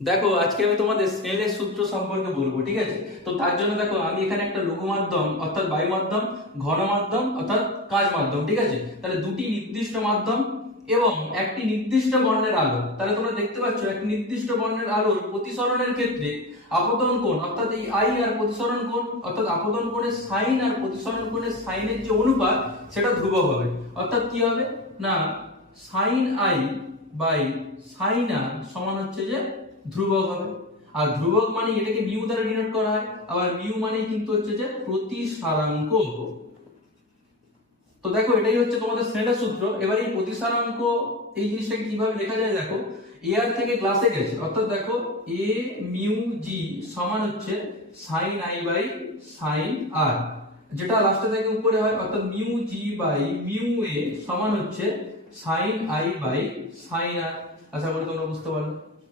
দেখো আজকে আমি তোমাদের স্নেলের সূত্র সম্পর্কে বলবো, ঠিক আছে? তো তার জন্য দেখো আমি এখানে একটা লঘু মাধ্যম অর্থাৎ বায়ু মাধ্যম, ঘন মাধ্যম অর্থাৎ কাঁচ মাধ্যম, ঠিক আছে? তাহলে দুটি নির্দিষ্ট মাধ্যম এবং একটি নির্দিষ্ট বর্ণের আলো, তাহলে তোমরা দেখতে পাচ্ছ একটি নির্দিষ্ট বর্ণের আলোর প্রতিসরণের ক্ষেত্রে আপতন কোণ অর্থাৎ এই আই আর প্রতিসরণ কোণ অর্থাৎ আপতন কোণের সাইন আর প্রতিসরণ কোণের সাইনের যে অনুপাত সেটা ধ্রুবক হবে। অর্থাৎ কি হবে না, সাইন আই বাই সাইন আর সমান হচ্ছে যে ধ্রুবক হবে। আর ধ্রুবক মানে এটাকে মিউ দ্বারা ডিনোট করা হয়, আবার মিউ মানে কিন্তু হচ্ছে যে প্রতিসারাঙ্ক। তো দেখো এটাই হচ্ছে তোমাদের স্নেলের সূত্র। এবার এই প্রতিসারাঙ্ক এই জিনিসটাকে কিভাবে লেখা যায় দেখো, এ আর থেকে ক্লাসে গেছে অর্থাৎ দেখো এ মিউ জি সমান হচ্ছে sine I by sine R, যেটা লাস্টে থেকে উপরে হয় অর্থাৎ mu G by mu A সমান হচ্ছে sine I by sine R. আশা করি তোমরা বুঝতে পারবে।